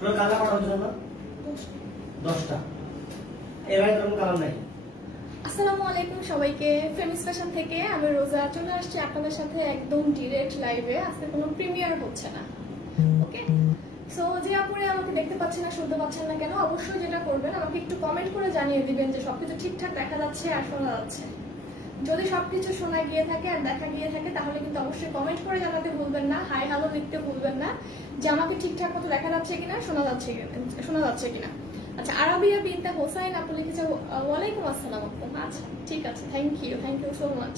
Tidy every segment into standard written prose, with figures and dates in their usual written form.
তোর কালার কটা হচ্ছে না? 10টা। এবারে তোর কালার নাই। আসসালামু আলাইকুম সবাইকে, ফেমিস ফ্যাশন থেকে আমি রোজা চলে আসছি আপনাদের সাথে একদম ডিরেক্ট লাইভে। আজকে কোনো প্রিমিয়ার হচ্ছে না, ওকে? সো যে আপুরে আমাকে দেখতে পাচ্ছেন না, শুনতে পাচ্ছেন না কেন, অবশ্যই যেটা করবেন আমাকে একটু কমেন্ট করে জানিয়ে দিবেন যে সবকিছু ঠিকঠাক দেখা যাচ্ছে আর শোনা যাচ্ছে। যদি সবকিছু শোনা গিয়ে থাকে আর দেখা গিয়ে থাকে তাহলে কিন্তু অবশ্যই কমেন্ট করে জানাতে ভুলবেন না, হাই হ্যালো লিখতে ভুলবেন না যে আমাকে ঠিকঠাক মতো দেখা যাচ্ছে কিনা, শোনা যাচ্ছে কিনা। আচ্ছা, আরাবিয়া বিনতে হোসাইন আপু লিখেছে ওয়ালাইকুম আসসালাম আপু। আচ্ছা ঠিক আছে, থ্যাংক ইউ সো মাচ।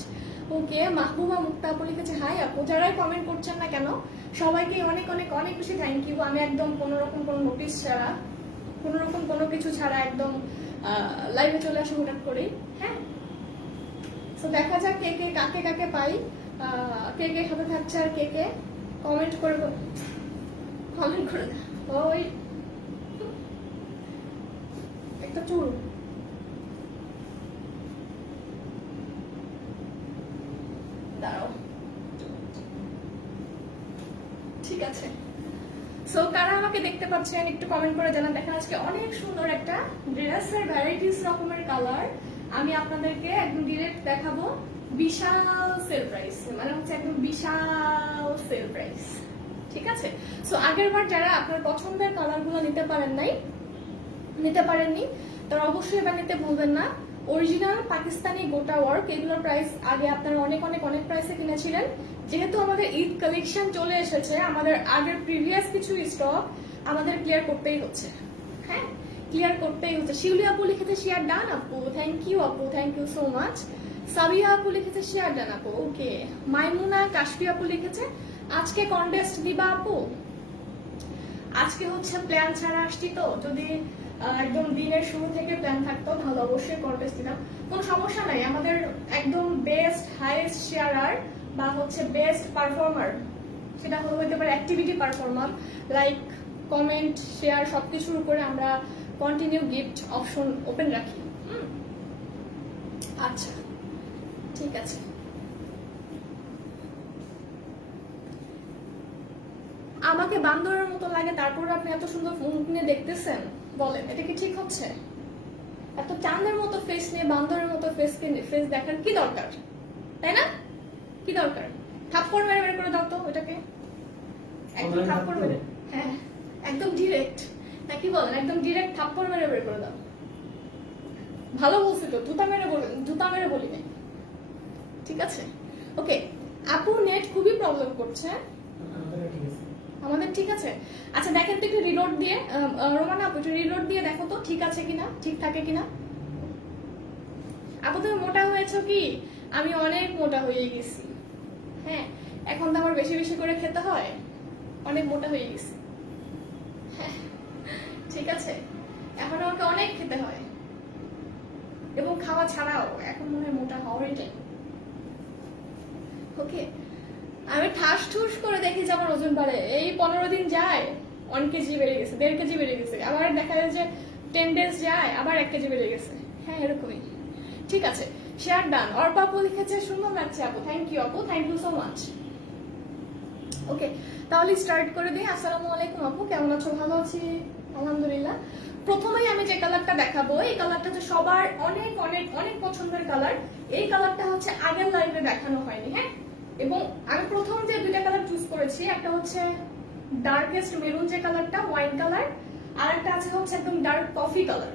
ওকে, মাহবুবা মুক্তা আপু লিখেছে হাই আপু। যারাই কমেন্ট করছেন না কেন সবাইকে অনেক অনেক অনেক বেশি থ্যাংক ইউ। আমি একদম কোনোরকম কোনো নোটিস ছাড়া, কোনোরকম কোনো কিছু ছাড়া একদম লাইভে চলে আসি হঠাৎ করেই। হ্যাঁ, তো দেখা যাক কে কে কাকে কাকে পাই, কে কে সাথে থাকছে আর কে কে কমেন্ট করে ওই একটা চুল দাঁড়াও, ঠিক আছে। সো কারা আমাকে দেখতে পাচ্ছেন একটু কমেন্ট করে জানান। দেখেন আজকে অনেক সুন্দর একটা ড্রেসের ভ্যারাইটিস রকমের কালার আমি আপনাদেরকে একদম ডিরেক্ট দেখাবো। বিশাল সেল প্রাইস, মানে হচ্ছে একদম বিশাল সেল প্রাইস, ঠিক আছে? সো আগের বার যারা আপনার পছন্দের কালারগুলো নিতে পারেননি তারা অবশ্যই এবার নিতে ভুলবেন না। অরিজিনাল পাকিস্তানি গোটা ওয়ার্ক, এগুলোর প্রাইস আগে আপনারা অনেক অনেক অনেক প্রাইসে কিনেছিলেন। যেহেতু আমাদের ঈদ কালেকশন চলে এসেছে, আমাদের আগের প্রিভিয়াস কিছু স্টক আমাদের ক্লিয়ার করতেই হচ্ছে। হ্যাঁ, ক্লিয়ার করতেই হচ্ছে। শিউলি আপু লিখেছে শেয়ার ডান আপু, থ্যাংক ইউ আপু, thank you so much. Sabiya আপু লিখেছে শেয়ার ডান আপু, ওকে। মাইমুনা কাশফি আপু লিখেছে আজকে কন্টেস্ট দিবা আপু। আজকে হচ্ছে প্ল্যান ছাড়া আসছি, তো যদি একদম দিনের শুরু থেকে প্ল্যান থাকতো তাহলে অবশ্যই কন্টেস্ট দিতাম, কোনো সমস্যা নাই। আমাদের একদম বেস্ট হাইয়েস্ট শেয়ারার বা হচ্ছে বেস্ট পারফর্মার, সেটা হতে পারে activity performer, like comment share সবকিছুর উপরে আমরা কন্টিনিউ গিফট অপশন ওপেন রাখি। আচ্ছা ঠিক আছে। আমাকে বান্দরের মতো লাগে, তারপর আপনি এত সুন্দর ফোন নিয়ে দেখতেছেন, বলেন এটা কি ঠিক হচ্ছে? এত চাঁদের মতো ফেস নিয়ে বান্দরের মতো ফেস দেখার কি দরকার, তাই না? কি দরকার? থাপ্পড় মেরে বের করে দাও তো ওটাকে, একদম থাপ্পড় মেরে, হ্যাঁ একদম ডিরেক্ট, না কি বলেন, একদম ডিরেক্ট থাপ্পড় মেরে বের করে দাও। ভালো বলছি তো, জুতা মেরে বলি নাই, ঠিক আছে? ওকে, আপু নেট খুবই প্রবলেম করছে। আমাদের ঠিক আছে। আচ্ছা দেখেন তো একটু রিলোড দিয়ে, রোমানা আপু একটু রিলোড দিয়ে দেখো তো ঠিক আছে কিনা, ঠিক থাকে কিনা। আপু তুমি মোটা হয়েছো কি? আমি অনেক মোটা হয়ে গেছি। হ্যাঁ, এখন তো আমার বেশি বেশি করে খেতে হয়, অনেক মোটা হয়ে গেছি। হ্যাঁ ঠিক আছে, এখন আমাকে অনেক খেতে হয় এবং খাওয়া ছাড়াও এখন মনে হয় মোটা হওয়ারই টাইম। ওকে, আমি ঠাস ঠুস করে দেখি যে আমার ওজন বাড়ে, এই 15 দিন যায় 1 কেজি বেড়ে গেছে, 1.5 কেজি বেড়ে গেছে, আবার দেখা যায় যে 10 ডেজ যায় আবার 1 কেজি বেড়ে গেছে। হ্যাঁ এরকমই, ঠিক আছে। Share done. অর্পা আপু লিখেছে সুন্দর লাগছে আপু, থ্যাংক ইউ আপু, থ্যাংক ইউ সো মাচ। ওকে, তাহলে স্টার্ট করে দিই। আসসালামু আলাইকুম আপু, কেমন আছো? ভালো আছি আলহামদুলিল্লাহ। প্রথমেই আমি যে কালারটা দেখাবো, এই কালারটা হচ্ছে সবার অনেক অনেক অনেক পছন্দের কালার। এই কালারটা হচ্ছে আগের লাইভে দেখানো হয়নি। হ্যাঁ, এবং আমি প্রথম যে দুইটা কালার চুজ করেছি, একটা হচ্ছে ডার্কেস্ট মেরুন যে কালারটা, ওয়াইন কালার, আর একটা আছে হচ্ছে একদম ডার্ক কফি কালার।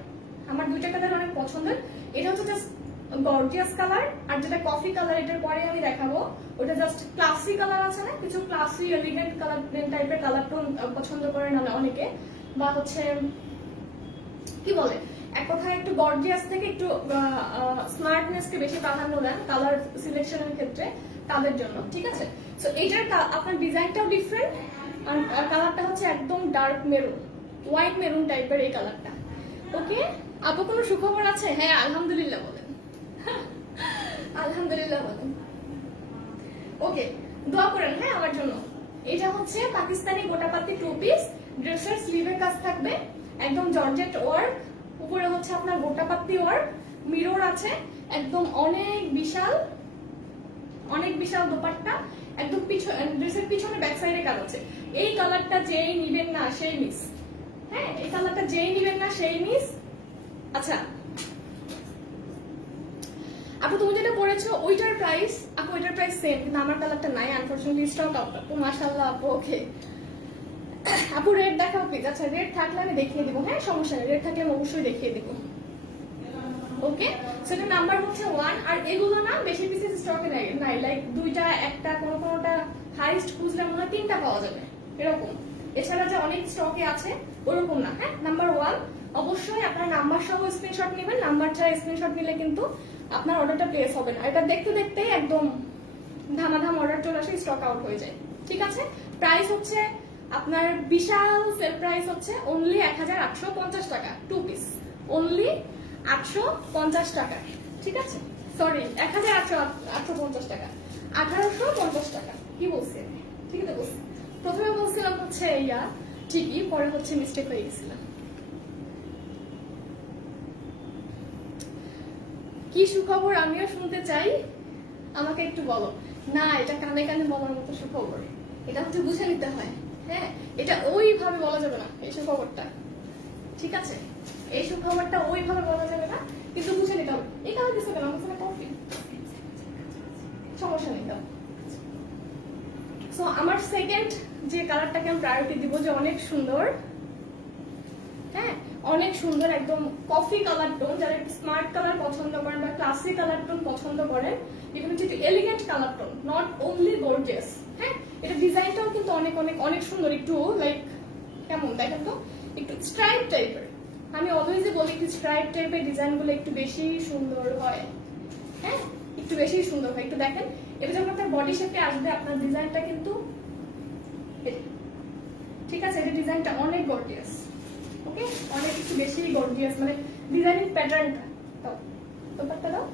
আমার দুইটা কালার অনেক পছন্দের। এটা হচ্ছে জাস্ট গর্জিয়াস কালার, আর যেটা কফি কালার এটার পরে আমি দেখাবো ওটা জাস্ট ক্লাসি কালার আছে না, কিছু ক্লাসি এলিগেন্ট কালার টাইপের কালার টোন পছন্দ করে না অনেকে, বা হচ্ছে কি বলে এক কথায় একটু গর্জিয়াস থেকে একটু স্মার্টনেস কে বেশি প্রাধান্য দেন কালার সিলেকশনের ক্ষেত্রে, তাদের জন্য, ঠিক আছে? সো এইটার আপনার ডিজাইনটাও ডিফারেন্ট, আর কালারটা হচ্ছে একদম ডার্ক মেরুন, হোয়াইট মেরুন টাইপের এই কালারটা। ওকে আপু, কোনো সুখবর আছে? হ্যাঁ আলহামদুলিল্লাহ বলেন, আলহামদুলিল্লাহ বলেন। ওকে, দোয়া করেন হ্যাঁ আমার জন্য। এটা হচ্ছে পাকিস্তানি গোটাপাতি 2 পিস, ড্রেসের স্লিভের কাজ থাকবে, একদম জর্জেট ওয়ার্ক, উপরে হচ্ছে আপনার গোটাপাতি ওয়ার্ক, মিরর আছে, একদম অনেক বিশাল দোপাট্টা, একদম ড্রেসের পিছনে ব্যাক সাইডে কাজ আছে। এই কালারটা যেই নিবেন না সেই মিস, হ্যাঁ এই কালারটা যেই নিবেন না সেই মিস। আচ্ছা আপু তুমি যেটা পড়েছো ওইটার প্রাইস, আপু ওইটার প্রাইস সেম, কিন্তু আমার কালারটা নাই আনফরচুনেটলি স্টক আউট। আপু মাশাআল্লাহ আপু ওকে। আপু রেড দেখাও প্লিজ। আচ্ছা রেড থাকলে আমি দেখিয়ে দেবো, হ্যাঁ সমস্যা নেই, রেড থাকলে আমি অবশ্যই দেখিয়ে দেবো। ওকে সেটা নাম্বার হচ্ছে 1। আর এগুলো না বেশি পিসেস স্টকে নাই, লাইক দুইটা একটা কোনোটা হাইস্ট খুঁজলে মনে হয় 3টা পাওয়া যাবে এরকম, এছাড়া যে অনেক স্টকে আছে ওরকম না। হ্যাঁ নাম্বার 1 অবশ্যই আপনার নাম্বার সহ স্ক্রিনশট নেবেন, নাম্বার ছাড়া স্ক্রিনশট নিলে কিন্তু আপনার অর্ডারটা প্লেস হবে না। এটা দেখতে দেখতেই একদম ধামাধাম অর্ডার চলে আসে, স্টক আউট হয়ে যায়। ঠিক আছে প্রাইস হচ্ছে আপনার বিশাল সেল প্রাইস হচ্ছে অনলি 1850 টাকা 2 পিস, অনলি 850 টাকা। ঠিক আছে সরি 1850 টাকা, 1850 টাকা। কি বলছি আমি? ঠিক আছে বলছি, প্রথমে বলছিলাম হচ্ছে ইয়া ঠিকই, পরে হচ্ছে মিস্টেক হয়ে গেছিলাম। কি সুখবর আমিও শুনতে চাই, আমাকে একটু বলো। না এটা কানে কানে বলার মতো সুখবর, এটা হচ্ছে বুঝে নিতে হয়। হ্যাঁ এটা ওইভাবে বলা যাবে না এই সুখবরটা, ঠিক আছে এই সুখবরটা ওইভাবে বলা যাবে না, কিন্তু বুঝে নিতে হবে। এই কালার দিচ্ছে কেন? আমার কফি সমস্যা নেই দাও। সো আমার সেকেন্ড যে কালারটাকে আমি প্রায়োরিটি দিব যে অনেক সুন্দর, হ্যাঁ অনেক সুন্দর একদম কফি কালার টোন, যারা একটু স্মার্ট কালার পছন্দ করেন বা ক্লাসি কালার টোন পছন্দ করেন, এগুলো হচ্ছে elegant colour tone, not only gorgeous. হ্যাঁ এটা ডিজাইনটাও কিন্তু অনেক অনেক অনেক সুন্দর, একটু লাইক কেমন দেখেন তো, একটু স্ট্রাইপ টাইপের। আমি অলওয়েজই বলি একটু স্ট্রাইপ টাইপের ডিজাইনগুলো একটু বেশি সুন্দর হয়। হ্যাঁ একটু বেশি সুন্দর হয়, একটু দেখেন এটা যখন আপনার বডি শেপে আসবে আপনার ডিজাইনটা কিন্তু ঠিক আছে, এটা ডিজাইনটা অনেক গর্জিয়াস। ওকে অনেক একটু বেশি গর্জিয়াস, মানে ডিজাইনিং প্যাটার্নটা দাও, ব্যাপারটা দাও।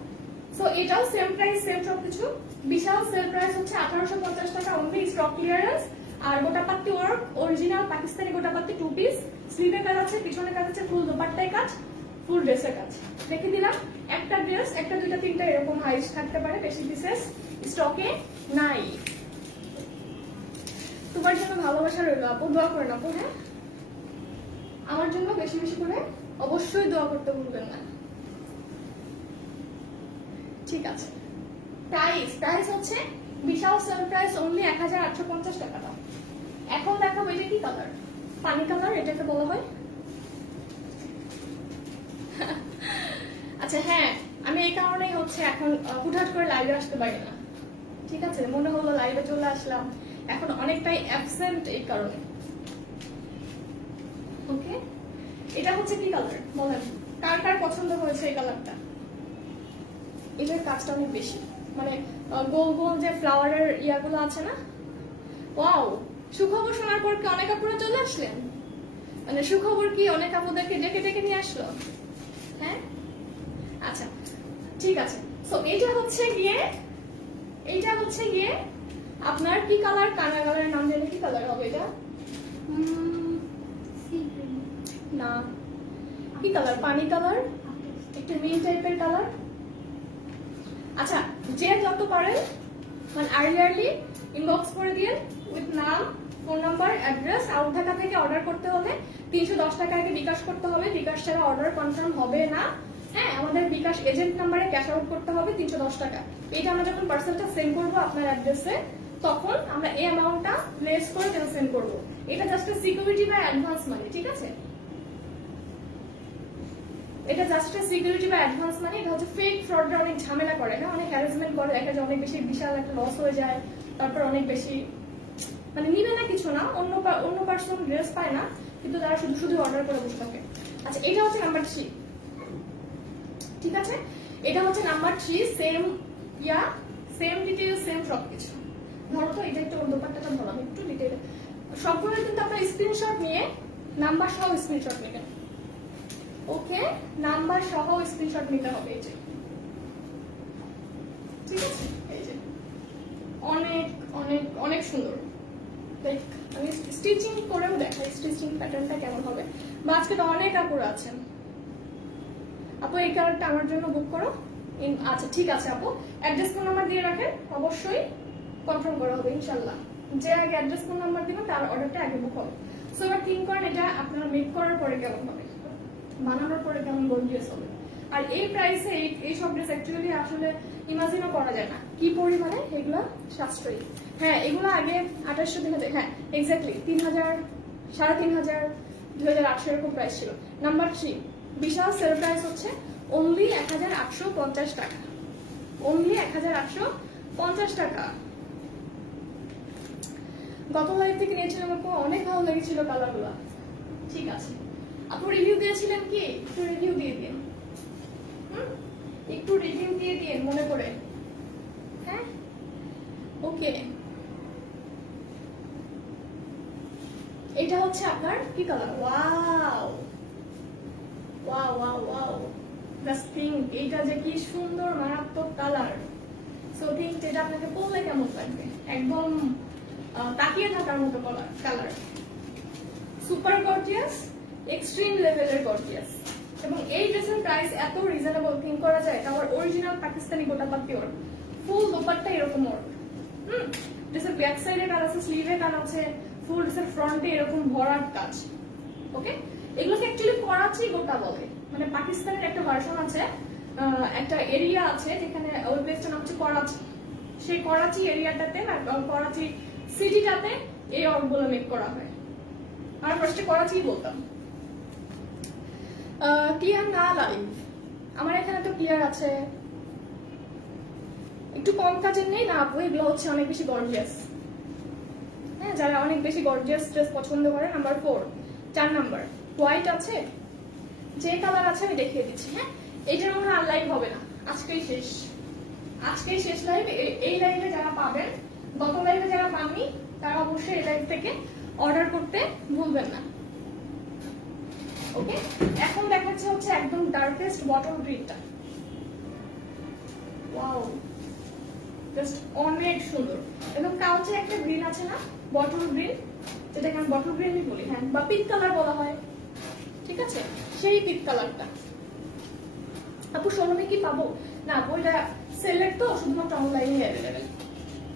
সো এটাও সেম প্রাইস, সেম সবকিছু। বিশাল সেল প্রাইস হচ্ছে 1850 টাকা, অনলি স্টক ক্লিয়ারেন্স। আর গোটাপাত্তি ওয়ার্ক অরিজিনাল পাকিস্তানি গোটাপাত্তি 2 পিস, স্লিভে কাজ আছে, পিছনে কাজ আছে, ফুল দোপাট্টায় কাজ, ফুল ড্রেসের কাজ। দেখে দিলাম একটা ড্রেস, একটা দুইটা তিনটা এরকম হাইস্ট থাকতে পারে, বেশি পিসেস স্টকে নাই। তোমার জন্য ভালোবাসা রইল আপু, দোয়া করেন আপু। হ্যাঁ আমার জন্য বেশি বেশি করে অবশ্যই দোয়া করতে ভুলবেন না। ঠিক আছে প্রাইস হচ্ছে বিশাল সেল প্রাইস অনলি 1850 টাকা দাও। এখন দেখাবো এটা কি কালার, পানি কালার এটাকে বলা হয়। আচ্ছা হ্যাঁ আমি এই কারণেই হচ্ছে এখন হুটহাট করে লাইভে আসতে পারি না। ঠিক আছে মনে হলো লাইভে চলে আসলাম, এখন অনেকটাই অ্যাবসেন্ট এই কারণে। ওকে এটা হচ্ছে কি কালার বলেন, কার কার পছন্দ হয়েছে এই কালারটা? এটার কাজটা অনেক বেশি, মানে গোল গোল যে ফ্লাওয়ারের ইয়াগুলো আছে না। ওয়াও সুখবর শোনার পর কি অনেক আপুরা চলে আসলেন? মানে সুখবর কি অনেক আপুদেরকে ডেকে ডেকে নিয়ে আসলো? হ্যাঁ আচ্ছা ঠিক আছে। সো এইটা হচ্ছে গিয়ে আপনার কি কালার, কানা কালারের নাম জানি কি কালার হবে এটা? না কি কালার, পানি কালার, একটু মিল টাইপের কালার। আচ্ছা যে যত পারেন মানে আর্লিয়ারলি ইনবক্স করে দিয়ে উইথ নাম, phone number, address. Out Dhaka থেকে অর্ডার করতে হলে 310 টাকা আগে বিকাশ করতে হবে, বিকাশ ছাড়া অর্ডার কনফার্ম হবে না। হ্যাঁ আমাদের বিকাশ এজেন্ট নাম্বারে ক্যাশ আউট করতে হবে 310 টাকা। এটা আমরা যখন পার্সেলটা সেন্ড করবো আপনার অ্যাড্রেসে, তখন আমরা এই অ্যামাউন্টটা লেস করে কেন সেন্ড করবো। এটা জাস্ট সিকিউরিটি বা অ্যাডভান্স মানি, ঠিক আছে এটা জাস্ট সিকিউরিটি বা অ্যাডভান্স মানে। এটা হচ্ছে ফেক ফ্রডরা অনেক ঝামেলা করে, না অনেক হ্যারাসমেন্ট করে, দেখা যায় অনেক বেশি বিশাল একটা লস হয়ে যায়, তারপর অনেক বেশি মানে নিবে না কিছু না, অন্য পার্সন ড্রেস পায় না, কিন্তু তারা শুধু শুধু অর্ডার করে বসে থাকে। আচ্ছা এটা হচ্ছে নাম্বার 3, ঠিক আছে এটা হচ্ছে নাম্বার 3, সেম ইয়া সেম ডিটেইল সেম সবকিছু। ধরো তো এটা একটু দোপাট্টাটা ধরলাম একটু ডিটেইল, সবগুলো কিন্তু আপনার স্ক্রিনশট নিয়ে নাম্বার সহ স্ক্রিনশট নেবেন। ওকে নাম্বার সহ স্ক্রিনশট নিতে হবে। এই যে ঠিক আছে এই যে অনেক অনেক অনেক সুন্দর, লাইক আমি স্টিচিং করেও দেখাই স্টিচিং প্যাটার্নটা কেমন হবে। বা আজকে তো অনেক আপুরা আছেন, আপু এই কালারটা আমার জন্য বুক করো। আচ্ছা ঠিক আছে আপু, অ্যাড্রেস ফোন নাম্বার দিয়ে রাখেন, অবশ্যই কনফার্ম করা হবে ইনশাল্লাহ। যে আগে অ্যাড্রেস ফোন নাম্বার দিবেন তার অর্ডারটা আগে বুক হবে। সো এবার থিঙ্ক করেন এটা আপনারা মেক করার পরে কেমন হবে, বানানোর পরে কেমন গর্জিয়াস হবে। আর এই প্রাইসে এই সব ড্রেস অ্যাকচুয়ালি আসলে ইমাজিনও করা যায় না কি পরিমাণে এগুলো সাশ্রয়ী। হ্যাঁ এগুলো আগে 2800 3000, হ্যাঁ এক্স্যাক্টলি 3000, 3500, 2800 এরকম প্রাইস ছিল। নাম্বার 3 বিশাল সেল প্রাইস হচ্ছে অনলি 1850 টাকা, অনলি 1850 টাকা। গত লাইভ থেকে নিয়েছিলাম আপু, অনেক ভালো লেগেছিল কালারগুলো। ঠিক আছে আপু রিভিউ দিয়েছিলেন কি, একটু রিভিউ দিয়ে দিন, একটু রিভিউ দিয়ে দিন মনে করে। হ্যাঁ ওকে, এটা হচ্ছে আপনার কি colour, wow wow wow wow just think এইটা যে কি সুন্দর মারাত্মক কালার। সো থিঙ্ক এটা আপনাকে পরলে কেমন লাগবে, একদম তাকিয়ে থাকার মতো কালার, সুপার গর্জিয়াস, এক্সট্রিম লেভেলের গর্জিয়াস। এবং এই ড্রেসের প্রাইস এত রিজনেবল থিঙ্ক করা যায়, তারপর অরিজিনাল পাকিস্তানি গোটাপা পিওর, ফুল দোপাট্টা এরকম ওর, ড্রেসের ব্যাক সাইডে কাজ আছে, স্লিভে কাজ আছে, ফুল ড্রেসের ফ্রন্টে এরকম ভরাট কাজ। ওকে, এগুলোকে অ্যাকচুয়ালি করাচি গোটা বলে, মানে পাকিস্তানের একটা ভার্সন আছে, একটা এরিয়া আছে যেখানে ওই প্লেসটার নাম হচ্ছে করাচি, সেই করাচি এরিয়াটাতে না করাচি সিটিটাতে এই অর্কগুলো মেক করা হয়। আর ফার্স্টে করাচি বলতাম। ক্লিয়ার না লাইভ, আমার এখানে তো ক্লিয়ার আছে, একটু কম কাজের নেই না আপু, এগুলো হচ্ছে অনেক বেশি গর্জিয়াস। হ্যাঁ যারা অনেক বেশি গর্জিয়াস ড্রেস পছন্দ করে। নাম্বার 4, 4 নাম্বার হোয়াইট আছে, যে কালার আছে আমি দেখিয়ে দিচ্ছি। হ্যাঁ এইটার মনে আর লাইভ হবে না, আজকেই শেষ, আজকেই শেষ লাইভ। এই লাইভে যারা পাবেন, গত লাইভে যারা পাননি তারা অবশ্যই এই লাইভ থেকে অর্ডার করতে ভুলবেন না। ওকে, এখন দেখাচ্ছে হচ্ছে একদম ডার্কেস্ট বটল গ্রিনটা, ওয়াও জাস্ট অনেক সুন্দর। এবং কাউচে একটা গ্রিন আছে না, বটল গ্রিন, যেটাকে আমি বটল গ্রিনই বলি, হ্যাঁ বা পিঙ্ক কালার বলা হয়, ঠিক আছে সেই পিঙ্ক কালারটা। আপু শোরুমে কি পাবো না, বইটা সেলেক্ট তো শুধুমাত্র অনলাইনে অ্যাভেলেবেল।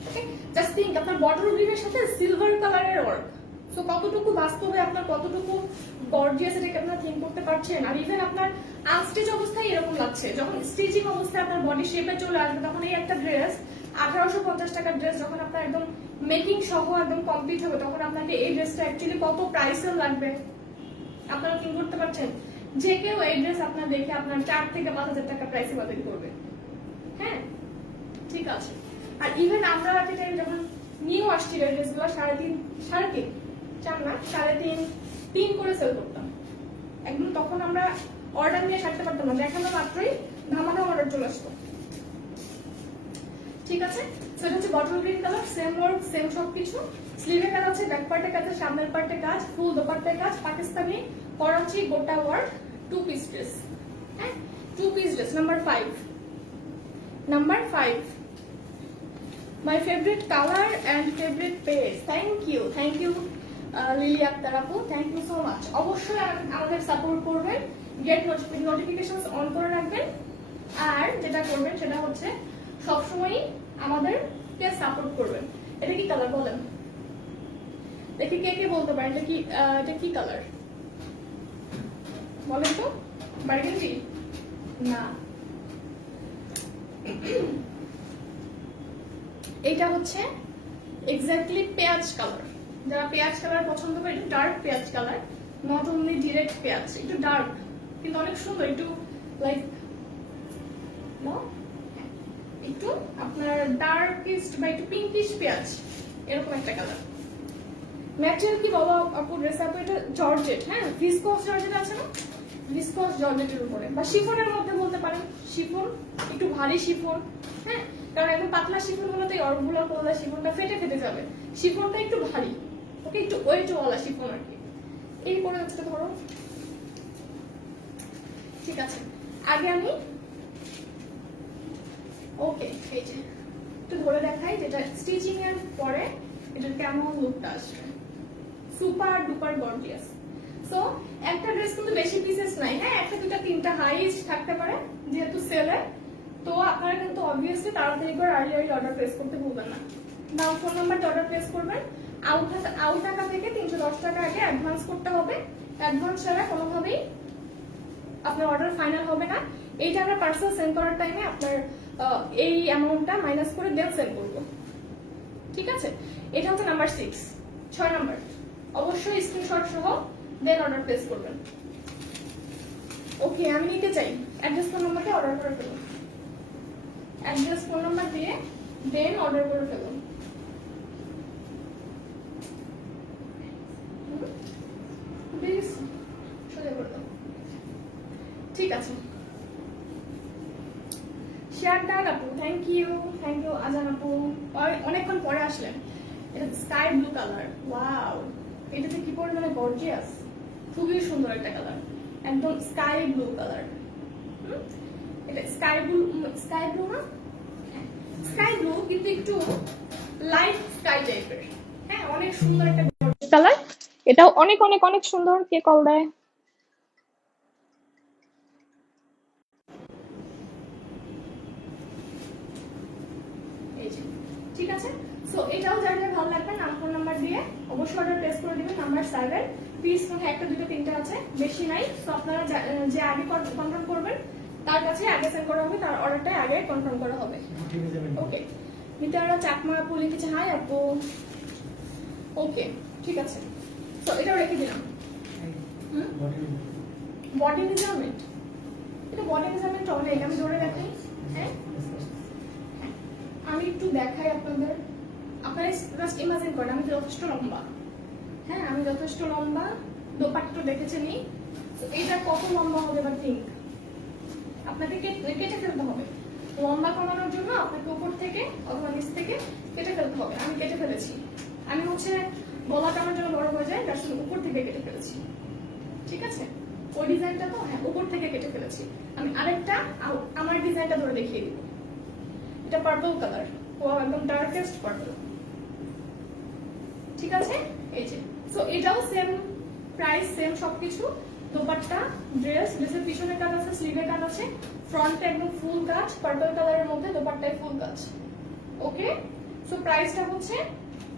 ওকে, জাস্ট থিঙ্ক আপনার বটল গ্রিনের সাথে সিলভার কালারের ওয়ার্ক, সো কতটুকু বাস্তবে আপনার কতটুকু গর্জিয়াস এটাকে আপনারা থিঙ্ক করতে পারছেন। আর ইভেন আপনার আনস্টিচ অবস্থায় এরকম লাগছে, যখন স্টিচিং অবস্থায় আপনার বডি শেপে চলে আসবে তখন এই একটা ড্রেস 1850 টাকার ড্রেস যখন আপনার একদম মেকিং সহ একদম কমপ্লিট হবে, তখন আপনাকে এই ড্রেসটা অ্যাকচুয়ালি কত প্রাইসের লাগবে আপনারা থিঙ্ক করতে পারছেন। যে কেউ এই ড্রেস আপনার দেখে আপনার 4 থেকে 5,000 টাকা প্রাইসে বাতিল করবে। হ্যাঁ ঠিক আছে, আর ইভেন আমরা একটা টাইম যখন নিউ আসছিল এই ড্রেসগুলো 3.5 4 না 3.5 করে সেল করতাম একদম, তখন আমরা অর্ডার নিয়ে ছাড়তে পারতাম না, দেখানো মাত্রই ধামাধাম অর্ডার চলে আসতো। ঠিক আছে, সেটা হচ্ছে bottle green colour, same work same সবকিছু, স্লিভে কাজ আছে, ব্যাক পার্টে কাজ আছে, সামনের পার্টে কাজ, ফুল দোপাট্টায় কাজ, পাকিস্তানি করাচি গোটা ওয়ার্ক, 2 পিস ড্রেস। হ্যাঁ 2 piece dress. Number 5, number 5 my favourite colour and favourite page. Thank you Lily Akter আপু, থ্যাংক ইউ সো মাচ। অবশ্যই আমাদের সাপোর্ট করবেন, গেট নোটিফিকেশনস অন করে রাখবেন, আর যেটা করবেন সেটা হচ্ছে সবসময় আমাদেরকে সাপোর্ট করবেন। এটা কি কালার বলেন দেখি, কে কে বলতে পারেন এটা কি কালার বলেন তো? বার্গেন্ডি না, এটা হচ্ছে এক্স্যাক্টলি পেঁয়াজ কালার। যারা পেঁয়াজ কালার পছন্দ করে, একটু ডার্ক পেঁয়াজ কালার, নট অনলি ডিরেক্ট পেঁয়াজ, একটু ডার্ক কিন্তু অনেক সুন্দর, একটু লাইক একটু আপনার ডার্কিস্ট বা একটু পিঙ্কিশ পেঁয়াজ, এরকম একটা কালার। ম্যাটেরিয়াল কি বলো আপু ড্রেস আপু? এটা জর্জেট, হ্যাঁ ভিসকস জর্জেট আছে না, ভিসকস জর্জেটের উপরে বা শিফনের মধ্যে বলতে পারেন, শিফন একটু ভারী শিফন। হ্যাঁ কারণ একদম পাতলা শিফন হলে তো এই অর্কগুলো করলে শিফনটা ফেটে যাবে, শিফনটা একটু ভারী, ওকে একটু ওয়েটওয়ালা শিফন আর কি। এই পরে হচ্ছে ধরো, ঠিক আছে আগে আমি ওকে এই যে একটু ধরে দেখাই যেটা স্টিচিং এর পরে এটার কেমন লুকটা আসবে, সুপার ডুপার গর্জিয়াস। সো একটা ড্রেস কিন্তু বেশি পিসেস নাই, হ্যাঁ 1, 2, 3 হাইস্ট থাকতে পারে যেহেতু সেলে, তো আপনারা কিন্তু অবভিয়াসলি তাড়াতাড়ি করে আর্লি অর্ডার প্লেস করতে ভুলবেন না। নাও ফোন নাম্বারটা অর্ডার প্লেস করবেন, আউট টাকা থেকে 310 টাকা আগে অ্যাডভান্স করতে হবে। অ্যাডভান্স ছাড়া কোনোভাবেই আপনার অর্ডার ফাইনাল হবে না। এইটা আমরা পার্সেল সেন্ড করার টাইমে আপনার এই অ্যামাউন্টটা মাইনাস করে দেন সেন্ড করবো, ঠিক আছে? এটা হচ্ছে নাম্বার 6 নাম্বার। অবশ্যই স্ক্রিনশট সহ দেন অর্ডার প্লেস করবেন। ওকে, আমি নিতে চাই। অ্যাড্রেস ফোন নাম্বারে অর্ডার করে ফেলুন। অ্যাড্রেস ফোন নাম্বার দিয়ে দেন অর্ডার করে ফেলুন। প্লিজ সোজা করে দাও। ঠিক আছে, শেয়ার ডান আপু, থ্যাংক ইউ আজান আপু, অনেকক্ষণ পরে আসলেন। এটা স্কাই ব্লু কালার, ওয়াও, এটাতে কি পরিমাণে গর্জিয়াস, খুবই সুন্দর একটা কালার, একদম স্কাই ব্লু কালার। এটা স্কাই ব্লু না, স্কাই ব্লু কিন্তু একটু লাইট স্কাই টাইপের। হ্যাঁ, অনেক সুন্দর একটা কালার। এটাও অনেক অনেক অনেক সুন্দর। কে কল দেয়? ঠিক আছে, সো এটাও যার যার ভালো লাগবে নাম ফোন নাম্বার দিয়ে অবশ্যই অর্ডার প্লেস করে দিবেন। নাম্বার সার্ভের পিস মনে একটা দুটো তিনটা আছে, বেশি নাই। সো আপনারা যে আগে কনফার্ম করবেন তার কাছে আগে সেন্ড করা হবে, তার অর্ডারটা আগে কনফার্ম করা হবে। ওকে, মিতারা চাকমা আপু লিখেছে হাই আপু। ওকে, ঠিক আছে, সো এটাও রেখে দিলাম। বডি মেজারমেন্ট, এটা বডি মেজারমেন্ট অনেক, আমি ধরে দেখাই। হ্যাঁ, আমি একটু দেখাই আপনাদের। আপনারা জাস্ট ইমাজিন করেন আমি যথেষ্ট লম্বা। হ্যাঁ, আমি যথেষ্ট লম্বা, দোপাট্টা দেখেছেনই। এইটা কত লম্বা হবে বা থিঙ্ক, আপনাকে কেটে ফেলতে হবে। লম্বা কমানোর জন্য আপনাকে উপর থেকে অথবা নিচ থেকে কেটে ফেলতে হবে। আমি কেটে ফেলেছি। আমি হচ্ছে গলাটা আমার জন্য বড় হয়ে যায়, তার জন্য উপর থেকে কেটে ফেলেছি। ঠিক আছে, ওই ডিজাইনটা তো হ্যাঁ উপর থেকে কেটে ফেলেছি। আমি আরেকটা আমার ডিজাইনটা ধরে দেখিয়ে দিব। এটা পার্পল কালার, ও একদম ডার্কেস্ট পার্পল। ঠিক আছে, এই যে সো এটাও সেম প্রাইস, সেম সবকিছু। দোপাট্টা, ড্রেসের পিছনে কাজ আছে, স্লিভে কাজ আছে, ফ্রন্টে একদম ফুল কাজ, পার্পল কালারের মধ্যে দোপাট্টায় ফুল কাজ। ওকে, সো প্রাইসটা হচ্ছে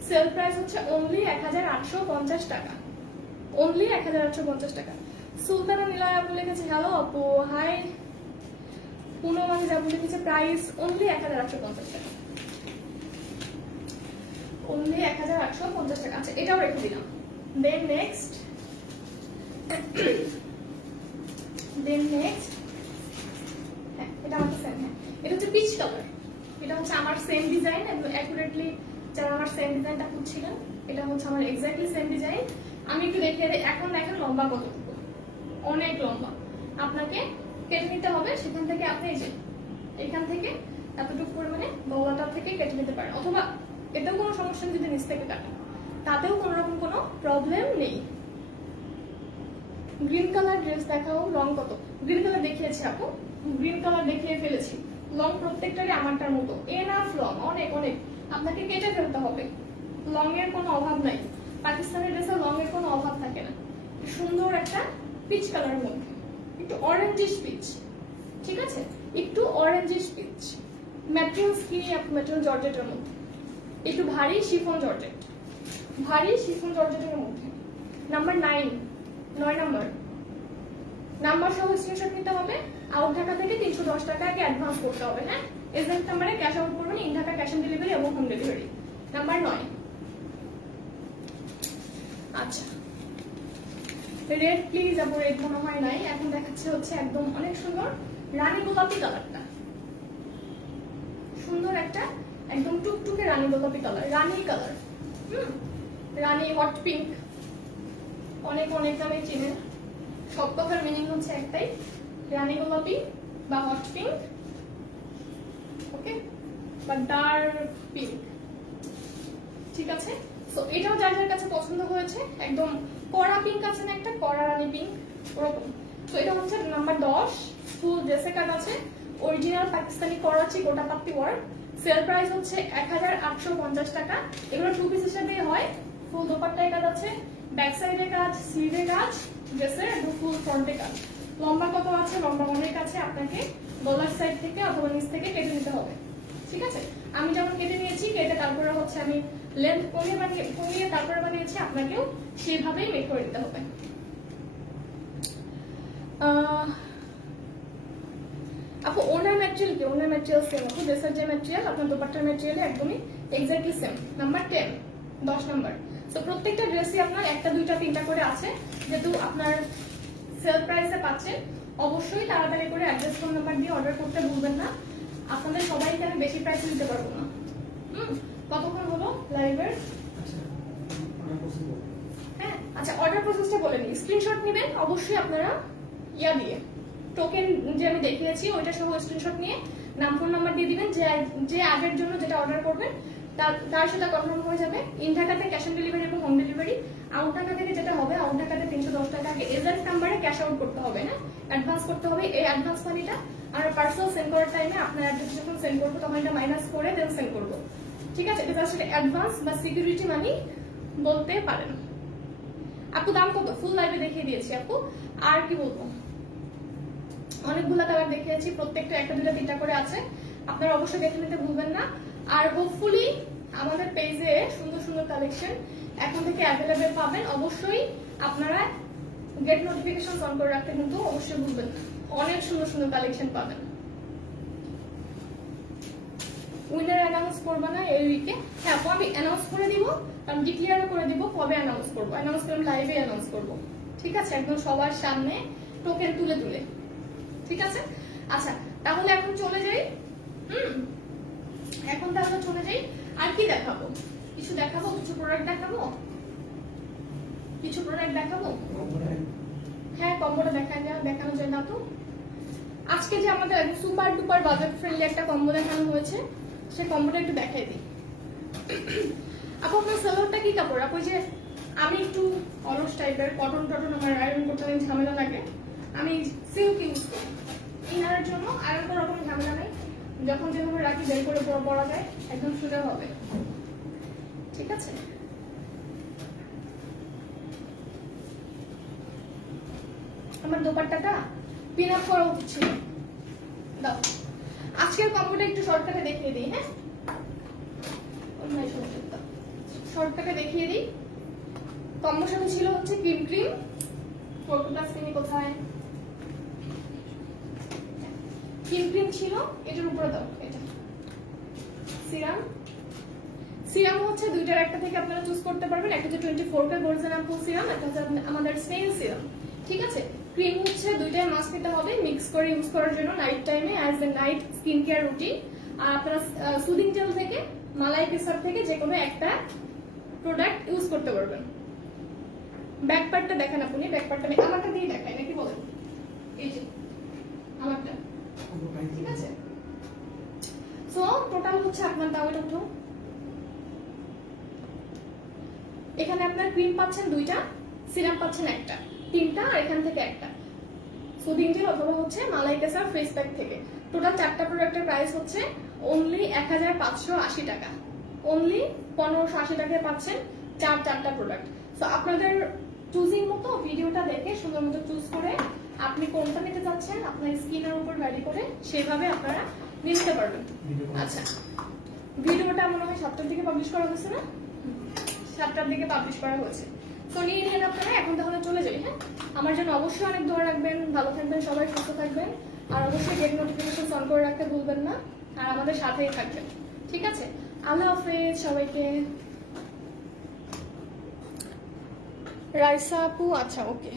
সেল প্রাইস হচ্ছে অনলি 1850 টাকা। অনলি 1850 টাকা। সুলতানা নিলয় আপু লিখেছে হ্যালো আপু, হাই। পুনমান আপু লিখেছে প্রাইস অনলি 1850 টাকা। অনলি 1850 টাকা। আচ্ছা, এটাও রেখে দিলাম। দেন নেক্সট হ্যাঁ, এটা আমার সেম। হ্যাঁ, এটা হচ্ছে পিচ কালার। এটা হচ্ছে আমার সেম ডিজাইন, একদম অ্যাকুরেটলি যারা আমার সেম ডিজাইনটা খুঁজছিলেন, এটা হচ্ছে আমার এক্স্যাক্টলি সেম ডিজাইন। আমি একটু দেখিয়ে দিই। এখন দেখেন লম্বা কতটুকু, অনেক লম্বা। আপনাকে কেটে নিতে হবে, সেখান থেকে আপনি এই যে এখান থেকে এতটুকু পরিমাণে গলাটা থেকে কেটে নিতে পারেন, অথবা এতেও কোনো সমস্যা নেই যদি নিচ থেকে কাটেন, তাতেও কোনো রকম কোনো প্রবলেম নেই। গ্রিন কালার ড্রেস দেখাও, লং কত? গ্রিন কালার দেখিয়েছি আপু, গ্রিন কালার দেখিয়ে ফেলেছি। লং প্রত্যেকটারই আমারটার মতো, এনাফ লং, অনেক অনেক। আপনাকে কেটে ফেলতে হবে, লং এর কোনো অভাব নাই। পাকিস্তানি ড্রেসে লং এর কোনো অভাব থাকে না। সুন্দর একটা পিচ কালারের মধ্যে, একটু অরেঞ্জিশ পিচ। ঠিক আছে, একটু orangish peach. Material skinny, material জর্জেটের মধ্যে, একটু ভারী শিফন জর্জেট, ভারী শিফন জর্জেটের মধ্যে। নাম্বার 9 নাম্বার সহ স্ক্রিনশট নিতে হবে। আউট ঢাকা থেকে 310 টাকা আগে অ্যাডভান্স করতে হবে। হ্যাঁ, এজেন্ট নাম্বারে ক্যাশ আউট করবেন, in Dhaka cash on delivery এবং হোম ডেলিভারি। নাম্বার 9। আচ্ছা, রেড প্লিজ আপু, রেড মনে হয় নাই। এখন দেখাচ্ছে হচ্ছে একদম অনেক সুন্দর রানী গোলাপি কালারটা, সুন্দর একটা একদম টুকটুকে রানী গোলাপি কালার, রানী কালার। রানী হট পিঙ্ক, অনেক অনেক নামে চিনেন। সব কথার মিনিং হচ্ছে একটাই, রানী গোলাপি বা হট পিঙ্ক, ওকে, বা ডার্ক পিঙ্ক। ঠিক আছে, সো এটাও যার যার কাছে পছন্দ হয়েছে। একদম কড়া পিঙ্ক আছে না, একটা কড়া রানী পিঙ্ক, ওরকম। তো এটা হচ্ছে নাম্বার 10। ফুল ড্রেসে কাজ আছে, অরিজিনাল পাকিস্তানি করাচি গোটাপাত্তি ওয়ার্ক। সেল প্রাইস হচ্ছে 1850 টাকা। এগুলো 2 পিস হিসেবে হয়। ফুল দোপাট্টায় কাজ আছে, ব্যাক সাইডে কাজ, স্লিভে কাজ, ড্রেসের একদম ফুল ফ্রন্টে কাজ। লম্বা কত আছে? লম্বা অনেক আছে। আপনাকে গলার সাইড থেকে অথবা নিচ থেকে কেটে নিতে হবে। ঠিক আছে, আমি যেমন কেটে নিয়েছি, কেটে তারপরে হচ্ছে আমি লেন্থ কমিয়ে তারপরে বানিয়েছি, আপনাকেও সেভাবেই মেক করে দিতে হবে। আপু ওনার ম্যাটেরিয়াল কি? ওনার ম্যাটেরিয়াল সেম আপু, ড্রেসের যে ম্যাটেরিয়াল আপনার দোপাট্টার ম্যাটেরিয়াল একদমই এক্স্যাক্টলি সেম। Number 10, 10 number. তো প্রত্যেকটা ড্রেসই আপনার একটা দুইটা তিনটা করে আছে, যেহেতু আপনার সেল প্রাইসে পাচ্ছেন। অবশ্যই তাড়াতাড়ি করে অ্যাড্রেস ফোন নাম্বার দিয়ে অর্ডার করতে ভুলবেন না। আপনাদের সবাইকে আমি বেশি প্রাইসে দিতে পারবো না। কতক্ষণ হলো লাইভের? হ্যাঁ আচ্ছা, অর্ডার প্রসেসটা বলে নিই। স্ক্রিনশট নেবেন অবশ্যই আপনারা ইয়া দিয়ে, টোকেন যে আমি দেখিয়েছি ওইটা সহ স্ক্রিনশট নিয়ে নাম ফোন নাম্বার দিয়ে দিবেন। যে আগের জন্য যেটা অর্ডার করবেন তার সাথে কনফার্ম হয়ে যাবে। ইন ঢাকাতে ক্যাশ অন ডেলিভারি এবং হোম ডেলিভারি। আউট ঢাকা থেকে যেটা হবে, আউট ঢাকাতে 310 টাকা আগে এজেন্ট নাম্বারে ক্যাশ আউট করতে হবে, হ্যাঁ অ্যাডভান্স করতে হবে। এই অ্যাডভান্স মানিটা আমরা পার্সেল সেন্ড করার টাইমে আপনার অ্যাড্রেস যখন সেন্ড করবো তখন এটা মাইনাস করে দেন সেন্ড করবো, ঠিক আছে? এটা জাস্ট অ্যাডভান্স বা সিকিউরিটি মানি বলতে পারেন। আপু দাম কত? ফুল লাইভে দেখিয়ে দিয়েছি আপু, আর কি বলবো, অনেকগুলো কালার দেখিয়েছি, প্রত্যেকটা একটা দুটা তিনটা করে আছে, আপনারা অবশ্যই দেখে নিতে ভুলবেন না। আর হোপফুলি আমাদের পেজে সুন্দর সুন্দর কালেকশন এখন থেকে অ্যাভেলেবেল পাবেন। অবশ্যই আপনারা গেট নোটিফিকেশন অন করে রাখতে কিন্তু অবশ্যই ভুলবেন না, অনেক সুন্দর সুন্দর কালেকশন পাবেন। উইনার অ্যানাউন্স করবো না এই উইকে? হ্যাঁ আপু আমি অ্যানাউন্স করে দিব, আমি ডিক্লেয়ার করে দিব কবে অ্যানাউন্স করবো। অ্যানাউন্স করে আমি লাইভে অ্যানাউন্স করবো, ঠিক আছে? একদম সবার সামনে টোকেন তুলে তুলে, ঠিক আছে? আচ্ছা তাহলে এখন চলে যাই। এখন তাহলে চলে যাই। আর কি দেখাবো? কিছু দেখাবো, কিছু প্রোডাক্ট দেখাবো, কিছু প্রোডাক্ট দেখাবো। হ্যাঁ কম্বোটা দেখানো যায় না তো? আজকে যে আমাদের সুপার ডুপার বাজেট ফ্রেন্ডলি একটা কম্বো দেখানো হয়েছে, সেই কম্বোটা একটু দেখাই দিই। আপু আপনার সালোয়ারটা কি কাপড়? আপু যে আমি একটু অলস টাইপের, কটন টটন আমার আয়রন করতে অনেক ঝামেলা লাগে, আমি সিল্ক ইউজ করি। ইনারের জন্য আয়রন করার কোনো ঝামেলা নেই, যখন যেভাবে রাখি বের করে পরা যায়, একদম সোজা হবে, ঠিক আছে? আমার দোপাট্টাটা পিন আপ করা উচিত ছিল। দাও আজকের কম্বোটা একটু শর্টকাটে দেখিয়ে দিই। হ্যাঁ শর্টকাটে দেখিয়ে দিই। কম্বোর সাথে ছিল হচ্ছে ক্রিম ক্রিম, ফোরপ্লাস ক্রিমি কোথায়? ক্রিম ক্রিম ছিল, এটার উপরে দাও এটা সিরাম। সিরাম হচ্ছে দুইটার একটা থেকে আপনারা চুজ করতে পারবেন। একটা হচ্ছে 24K গোল্ডেন অ্যাম্পুল সিরাম, একটা হচ্ছে আমাদের স্নেল সিরাম, ঠিক আছে? ক্রিম হচ্ছে দুইটাই মাস্ট নিতে হবে মিক্স করে ইউজ করার জন্য নাইট টাইমে as a night skin care routine. আর আপনারা সুদিং জেল থেকে মালাই কেসার থেকে যে কোনো একটা প্রোডাক্ট ইউজ করতে পারবেন। ব্যাক পার্টটা দেখেন আপনি, ব্যাক পার্টটা আমারটা দিয়ে দেখাই নাকি বলেন? এই যে আমারটা, ঠিক আছে? সো টোটাল হচ্ছে আপনার দাওয়াটা উঠো। এখানে আপনার ক্রিম পাচ্ছেন দুইটা, সিরাম পাচ্ছেন একটা, তিনটা, আর এখান থেকে একটা সুদিং জেল অথবা হচ্ছে মালাই কেসার ফেস প্যাক থেকে। টোটাল চারটা প্রোডাক্টের প্রাইস হচ্ছে অনলি 1580 টাকা। অনলি 1580 টাকায় পাচ্ছেন চারটা প্রোডাক্ট। সো আপনাদের চুজিং মতো ভিডিওটা দেখে সুন্দর মতো চুজ করে আপনি কোনটা নিতে চাচ্ছেন আপনার স্কিনের উপর ভ্যারি করে সেভাবে আপনারা নিতে পারবেন। আচ্ছা ভিডিওটা মনে হয় 7টার দিকে পাবলিশ করা হয়েছে না? 7টার দিকে পাবলিশ করা হয়েছে। তো নিয়ে নিন আপনারা। এখন তাহলে চলে যাই। হ্যাঁ আমার জন্য অবশ্যই অনেক দোয়া রাখবেন, ভালো থাকবেন, সবাই সুস্থ থাকবেন, আর অবশ্যই গেট নোটিফিকেশন অন করে রাখতে ভুলবেন না, আর আমাদের সাথেই থাকবেন, ঠিক আছে? আল্লাহ হাফেজ সবাইকে। রাইসা আপু আচ্ছা ওকে।